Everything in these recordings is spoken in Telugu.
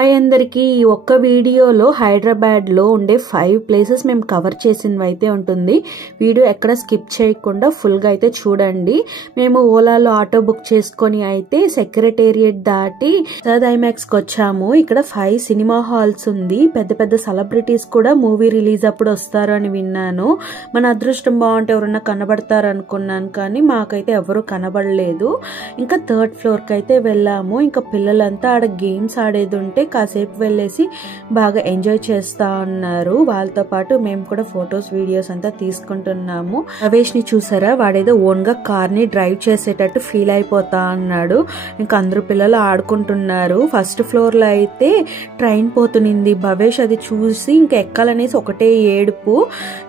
హాయ్ అందరికీ ఈ ఒక్క వీడియోలో హైదరాబాద్లో ఉండే 5 ప్లేసెస్ మేము కవర్ చేసినవి అయితే ఉంటుంది. వీడియో ఎక్కడ స్కిప్ చేయకుండా ఫుల్గా అయితే చూడండి. మేము ఓలాలో ఆటో బుక్ చేసుకొని అయితే సెక్రటేరియట్ దాటి సద్ ఐమాక్స్కి వచ్చాము. ఇక్కడ 5 సినిమా హాల్స్ ఉంది. పెద్ద పెద్ద సెలబ్రిటీస్ కూడా మూవీ రిలీజ్ అప్పుడు వస్తారు అని విన్నాను. మన అదృష్టం బాగుంటే ఎవరన్నా కనబడతారు అనుకున్నాను, కానీ మాకైతే ఎవరు కనబడలేదు. ఇంకా 3rd ఫ్లోర్కి అయితే వెళ్ళాము. ఇంకా పిల్లలంతా ఆడ గేమ్స్ ఆడేది ఉంటే కాసేపు వెళ్ళేసి బాగా ఎంజాయ్ చేస్తా ఉన్నారు. వాళ్ళతో పాటు మేము కూడా ఫొటోస్ వీడియోస్ అంతా తీసుకుంటున్నాము. రవేష్ ని చూసారా, వాడేదో ఓన్ గా కార్ ని డ్రైవ్ చేసేటట్టు ఫీల్ అయిపోతా అన్నాడు. ఇంకా అందరు పిల్లలు ఆడుకుంటున్నారు. 1st ఫ్లోర్ లో అయితే ట్రైన్ పోతునింది. భవేష్ అది చూసి ఇంకా ఎక్కాలనేసి ఒకటే ఏడుపు.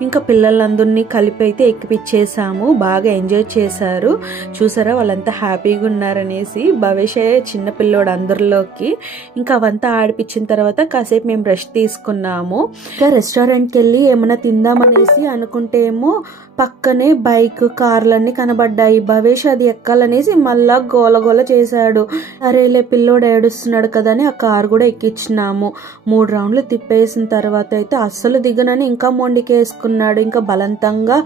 ఇంకా పిల్లలందరినీ కలిపి అయితే ఎక్కిపిచ్చేసాము. బాగా ఎంజాయ్ చేశారు. చూసారా వాళ్ళంతా హ్యాపీగా ఉన్నారనేసి. భవేషే చిన్న పిల్లోడు అందరిలోకి. ఇంకా అవంతా ఆడిపించిన తర్వాత కాసేపు మేము రెస్ట్ తీసుకున్నాము. ఇంకా రెస్టారెంట్కి వెళ్ళి ఏమైనా తిందామనేసి అనుకుంటే ఏమో పక్కనే బైక్ కార్లన్నీ కనబడ్డాయి. భవేష్ అది ఎక్కాలనేసి మళ్ళా గోలగోల చేశాడు. అరేలే పిల్లోడు ఏడుస్తున్నాడు కదా అని ఆ కార్ కూడా ఎక్కించినాము. 3 రౌండ్లు తిప్పేసిన తర్వాత అయితే అస్సలు దిగనని ఇంకా మొండికేసుకున్నాడు. ఇంకా బలవంతంగా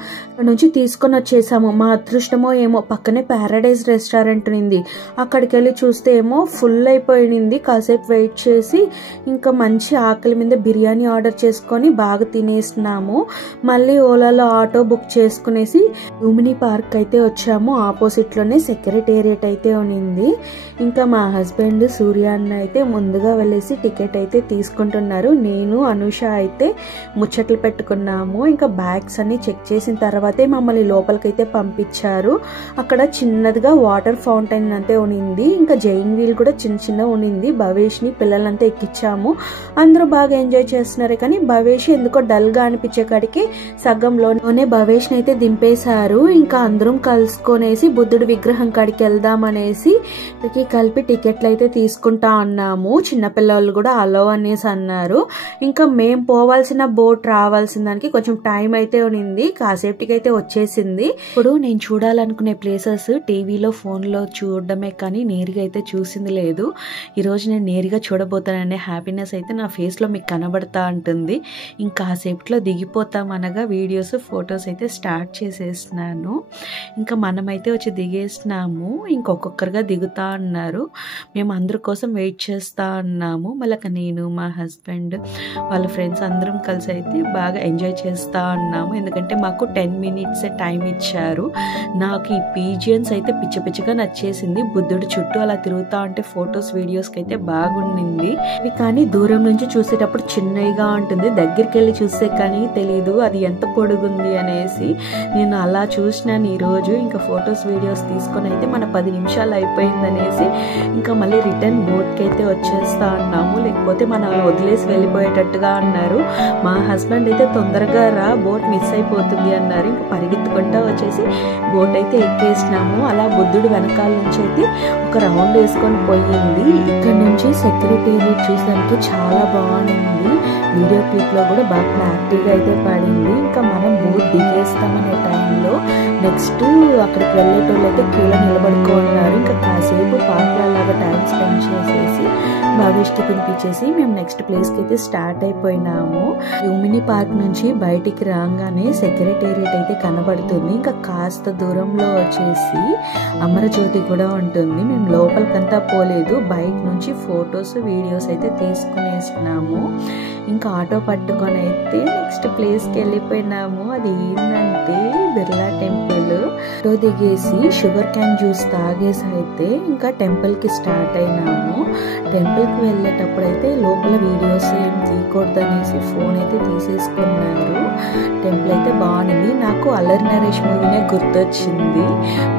నుంచి తీసుకొని వచ్చేసాము. మా అదృష్టమో ఏమో పక్కనే ప్యారడైజ్ రెస్టారెంట్ ఉంది. అక్కడికి వెళ్ళి చూస్తే ఏమో ఫుల్ అయిపోయింది. కాసేపు వెయిట్ చేసి ఇంకా మంచి ఆకలి మీద బిర్యానీ ఆర్డర్ చేసుకొని బాగా తినేసినాము. మళ్ళీ ఓలాలో ఆటో బుక్ చేసుకునేసి లుంబిని పార్క్ అయితే వచ్చాము. ఆపోజిట్ లోనే సెక్రటేరియట్ అయితే ఉంది. ఇంకా మా హస్బెండ్ సూర్య అన్న అయితే ముందుగా వెళ్ళేసి టికెట్ అయితే తీసుకుంటున్నారు. నేను అనుష అయితే ముచ్చట్లు పెట్టుకున్నాము. ఇంకా బ్యాగ్స్ అన్ని చెక్ చేసిన తర్వాతే మమ్మల్ని లోపలికైతే పంపించారు. అక్కడ చిన్నదిగా వాటర్ ఫౌంటైన్ అయితే ఉనింది. ఇంకా జైన్ వీల్ కూడా చిన్న చిన్న ఉనింది. భవేష్ ని పిల్లలంతా ఎక్కించాము. అందరూ బాగా ఎంజాయ్ చేస్తున్నారు. కానీ భవేష్ ఎందుకో డల్ గా అనిపించే కాడికి సగంలోనే భవేష్ అయితే దింపేశారు. ఇంకా అందరం కలుసుకొనేసి బుద్ధుడి విగ్రహం కాడికి వెళ్దామనేసి కలిపి టికెట్లు అయితే తీసుకుంటా అన్నాము. చిన్నపిల్లలు కూడా అలో అనేసి అన్నారు. ఇంకా మేము పోవాల్సిన బోట్ రావాల్సిన దానికి కొంచెం టైం అయితే ఉనింది. కాసేపటికి అయితే వచ్చేసింది. ఇప్పుడు నేను చూడాలనుకునే ప్లేసెస్ టీవీలో ఫోన్లో చూడడమే కానీ నేరుగా అయితే చూసింది లేదు. ఈరోజు నేను నేరుగా చూడబోతాననే హ్యాపీనెస్ అయితే నా ఫేస్ లో మీకు కనబడతా ఉంటుంది. ఇంకా కాసేపట్లో దిగిపోతాం అనగా వీడియోస్ ఫొటోస్ అయితే స్టార్ట్ చేసేసినాను. ఇంకా మనమైతే వచ్చి దిగేసినాము. ఇంకొకరుగా దిగుతా ఉన్నారు. మేము అందరి కోసం వెయిట్ చేస్తా ఉన్నాము. మళ్ళీ నేను మా హస్బెండ్ వాళ్ళ ఫ్రెండ్స్ అందరం కలిసి అయితే బాగా ఎంజాయ్ చేస్తా ఉన్నాము. ఎందుకంటే మాకు 10 మినిట్స్ టైం ఇచ్చారు. నాకు ఈ పీజియన్స్ అయితే పిచ్చ పిచ్చగా నచ్చేసింది. బుద్ధుడు చుట్టూ అలా తిరుగుతా ఉంటే ఫొటోస్ వీడియోస్కి అయితే బాగుండింది. ఇవి కానీ దూరం నుంచి చూసేటప్పుడు చిన్నగా ఉంటుంది. దగ్గరికి వెళ్ళి చూస్తే కానీ తెలీదు అది ఎంత పొడుగుంది అనేసి. నేను అలా చూసినాను ఈరోజు. ఇంకా ఫొటోస్ వీడియోస్ తీసుకొని అయితే మన 10 నిమిషాలు అయిపోయింది అనేసి ఇంకా మళ్ళీ రిటర్న్ బోట్కి అయితే వచ్చేస్తా ఉన్నాము. లేకపోతే మనల్ని వదిలేసి వెళ్ళిపోయేటట్టుగా అన్నారు. మా హస్బెండ్ అయితే తొందరగా రా, బోట్ మిస్ అయిపోతుంది అన్నారు. ఇంకా పరిగెత్తుకుంటా వచ్చేసి బోట్ అయితే ఎక్కేసినాము. అలా బుద్ధుడు వెనకాల నుంచి అయితే ఒక రౌండ్ వేసుకొని పోయింది. ఇక్కడ నుంచి సెక్రటేరియట్ చూసడానికి చాలా బాగుంది. వీడియో క్లిప్ లో కూడా బాగా క్లారిటీగా అయితే పడింది. ఇంకా మనం బోట్ దిగేస్తామనే టైంలో నెక్స్ట్ అక్కడికి వెళ్ళేటోళ్ళు అయితే క్యూలో నిలబడుకున్నారు. ఇంకా కాసేపు పార్క్లో లాగా టైం స్పెండ్ చేసేసి భవేష్కి తినిపించేసి మేము నెక్స్ట్ ప్లేస్కి అయితే స్టార్ట్ అయిపోయినాము. లుంబిని పార్క్ నుంచి బయటికి రాగానే సెక్రటేరియట్ అయితే కనబడుతుంది. ఇంకా కాస్త దూరంలో వచ్చేసి అమరజ్యోతి కూడా ఉంటుంది. మేము లోపలికంతా పోలేదు. బయట నుంచి ఫొటోస్ వీడియోస్ అయితే తీసుకునేసినాము. ఇంకా ఆటో పట్టుకొని అయితే నెక్స్ట్ ప్లేస్కి వెళ్ళిపోయినాము. అది ఏంటంటే బిర్లా టెంపుల్. ఆటో దిగేసి షుగర్ క్యాన్ జ్యూస్ తాగేసి అయితే ఇంకా టెంపుల్కి స్టార్ట్ అయినాము. టెంపుల్కి వెళ్ళేటప్పుడు అయితే లోపల వీడియోస్ ఏం తీయకూడదు అనేసి ఫోన్ అయితే తీసేసుకున్నారు. టెంపుల్ అయితే బాగుంది. నాకు అల్లరి నరేష్ మూవీనే గుర్తొచ్చింది.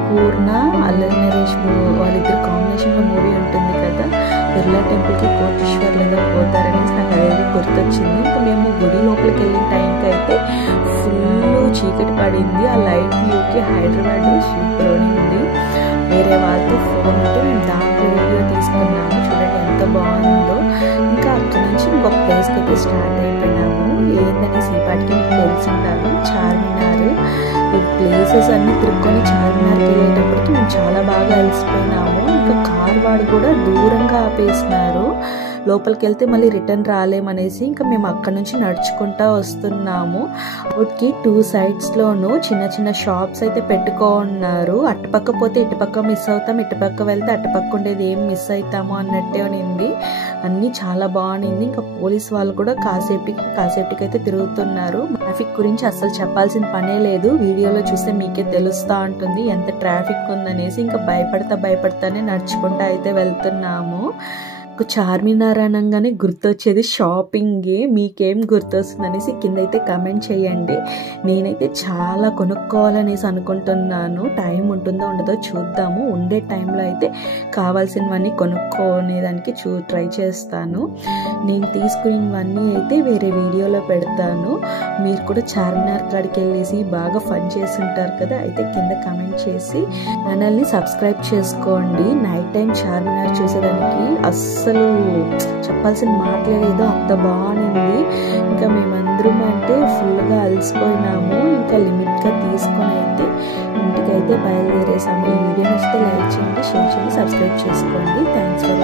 పూర్ణ అల్లరి నరేష్ వాళ్ళిద్దరు కాంబినేషన్లో మూవీ ఉంటుంది కదా, బిర్లా టెంపుల్కి కోటేశ్వర్లుగా పోతారనేసి నాకు అదే గుర్తొచ్చింది. ఇంకా మేము గుడి లోపలికి వెళ్ళిన టైంకి అయితే ఫుల్ చీకటి పడింది. ఆ లైట్ వ్యూకి హైదరాబాద్ సూపర్ ఉంది. వేరే వాళ్ళతో ఫోన్ ఉంటే మేము దాంట్లో వీడియో తీసుకున్నాము. చూడండి ఎంత బాగుందో. ఇంకా అక్కడి నుంచి ఇంకొక ప్లేస్కి అయితే స్టార్ట్ అయిపోయినాము. ఏందనేసి ఈ పాటికి మీకు తెలిసి ఉండాలి, చార్మినార్. ఈ ప్లేసెస్ అన్ని తిరుక్కొని చార్మినార్కి వెళ్ళేటప్పటికి మేము చాలా బాగా అలసిపోయినాము. ఇంకా కార్ వాడు కూడా దూరంగా ఆపేసినారు. లోపలికి వెళ్తే మళ్ళీ రిటర్న్ రాలేమనేసి ఇంకా మేము అక్కడ నుంచి నడుచుకుంటా వస్తున్నాము. రోడ్కి 2 సైడ్స్లోనూ చిన్న చిన్న షాప్స్ అయితే పెట్టుకున్నారు. అటుపక్క పోతే ఇటుపక్క మిస్ అవుతాం, ఇటుపక్క వెళ్తే అటుపక్క ఉండేది ఏం మిస్ అవుతాము అన్నట్టే ఉనింది. అన్నీ చాలా బాగుంది. ఇంకా పోలీస్ వాళ్ళు కూడా కాసేపటికి అయితే తిరుగుతున్నారు. ట్రాఫిక్ గురించి అసలు చెప్పాల్సిన పనే లేదు, వీడియోలో చూస్తే మీకే తెలుస్తా ఉంటుంది ఎంత ట్రాఫిక్ ఉందనేసి. ఇంకా భయపడతానే నడుచుకుంటా అయితే వెళ్తున్నాము. చార్మినార్ అనగానే గుర్తొచ్చేది షాపింగే. మీకేం గుర్తొస్తుంది అనేసి కింద అయితే కమెంట్ చేయండి. నేనైతే చాలా కొనుక్కోవాలనేసి అనుకుంటున్నాను. టైం ఉంటుందో ఉండదో చూద్దాము. ఉండే టైంలో అయితే కావాల్సినవన్నీ కొనుక్కోనేదానికి ట్రై చేస్తాను. నేను తీసుకున్నవన్నీ అయితే వేరే వీడియోలో పెడతాను. మీరు కూడా చార్మినార్ కాడికి వెళ్ళేసి బాగా ఫన్ చేసి ఉంటారు కదా, అయితే కింద కమెంట్ చేసి ఛానల్ని సబ్స్క్రైబ్ చేసుకోండి. నైట్ టైం చార్మినార్ చూసేదానికి అస్సలు చెప్పాల్సిన మాటలే లేదు, అంత బాగుంది. ఇంకా మేమందరం అంటే ఫుల్గా అలసిపోయినాము. ఇంకా లిమిట్గా తీసుకొని అయితే ఇంటికైతే బయలుదేరేసాము. ఈ వీడియో నచ్చితే లైక్ చేయండి, షేర్ చేయండి, సబ్స్క్రైబ్ చేసుకోండి. Thanks for